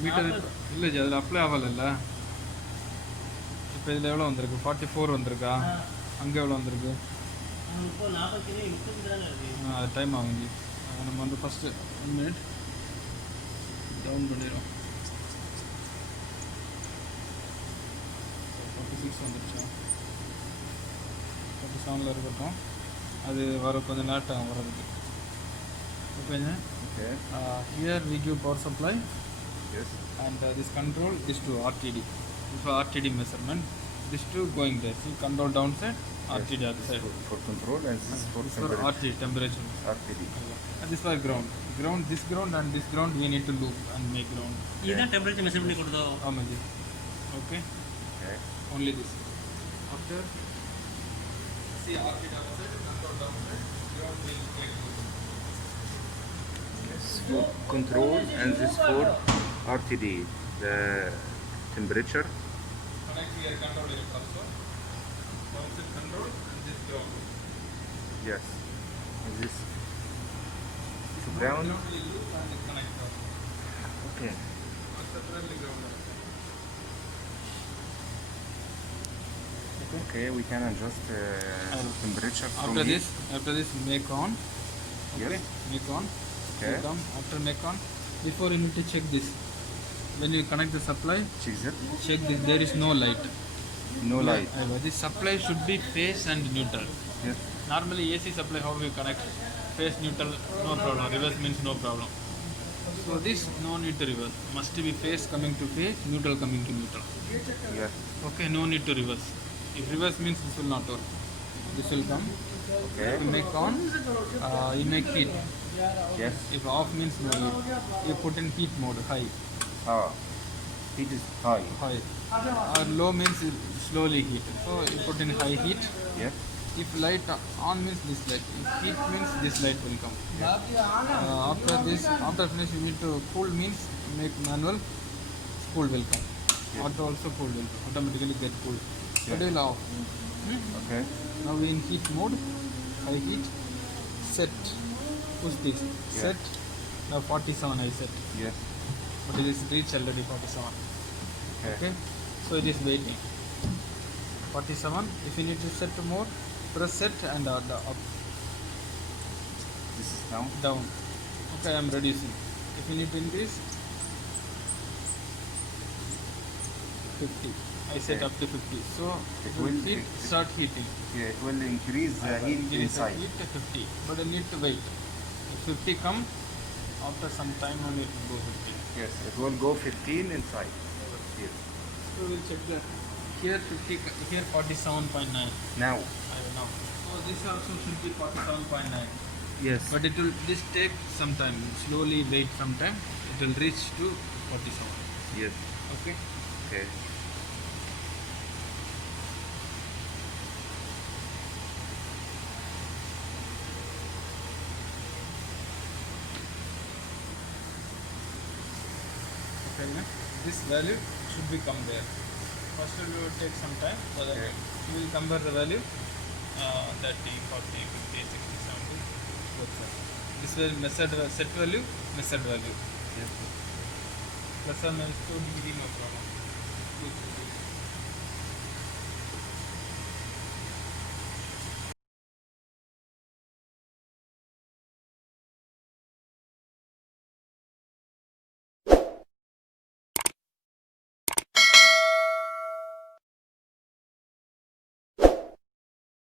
Metre இல்லை G, அதில் apply ஆகலைல்ல. இப்போ இதில் எவ்வளோ வந்திருக்கு? 44 வந்திருக்கா? அங்கே எவ்வளோ வந்திருக்கு? அது டைம் ஆகும் ஜி. நம்ம வந்து ஃபஸ்ட்டு 1 மினிட் டவுன் பண்ணிடுறோம். 46 வந்துடுச்சா? 47 இருக்கட்டும். அது வர கொஞ்சம் லேட் ஆகும் வரதுக்கு. ஓகேங்க. Here we give power supply. Yes. And this control is to RTD. This for RTD measurement. This to going there. See control downside, RTD Yes. outside. For control and this for temperature. RTD temperature. RTD. And this for ground. This ground and this ground we need to loop and make ground. This is temperature measurement kodudo. Amaji. Okay. Only this. After see RTD outside, control downside, ground will make loop. Yes. For control and this for RTD. The temperature. Connect here control unit also. Downside control and this ground. Yes. And this to ground. Will loop and connect ground. Okay. Separately ground. Okay, we can adjust temperature from here. After this make on. Okay. Yes. Make on. Okay. Make on. After make on, before you need to check this. When you connect the supply, Check that. check this. There is no light. No light. This supply should be phase and neutral. Yes. Normally AC supply, how we connect? Phase neutral, no problem. Reverse means no problem. So this no need to reverse. Must be phase coming to phase, neutral coming to neutral. Yes. Okay, no need to reverse. If reverse means this will not work. This will come. Okay. You make on, you make heat. Yes. If off means no heat. You put in heat mode, high. Heat is high. High. Low means slowly heat. So you put in high heat. Yes. If light on means this light. If heat means this light will come. After this, after finish you need to cool means make manual. Cool will come. Yes. Auto also cool will come. Automatically get cool. Yes. But will off. Okay. Now we in heat mode. High heat. Set. Push this. Yeah. Set. Now 47 I set. Yes. But it is reached already 47. Okay. So it is waiting. 47. If you need to set to more, press set and up. This is down. Down. Okay, I am reducing. If you need to increase, 50. I set up to 50. So it will heat, start heating. Yeah, it will increase the heat inside. Heat to 50. But I need to wait. If 50 come, after some time only it will go 50. Yes, it will go 15 inside. Here. So we'll check that. Here 50, here 47.9. Now. I don't know. So this also should be 47.9. Yes. But it will this take some time. Slowly wait some time. It will reach to 47. Yes. Okay. Okay. Okay. This value should be come there. First it will take some time. So that you will compare the value. 30, 40, 50, 60, 70. This will measured set value, measured value. Yes. Plus or minus 2 degree, no problem.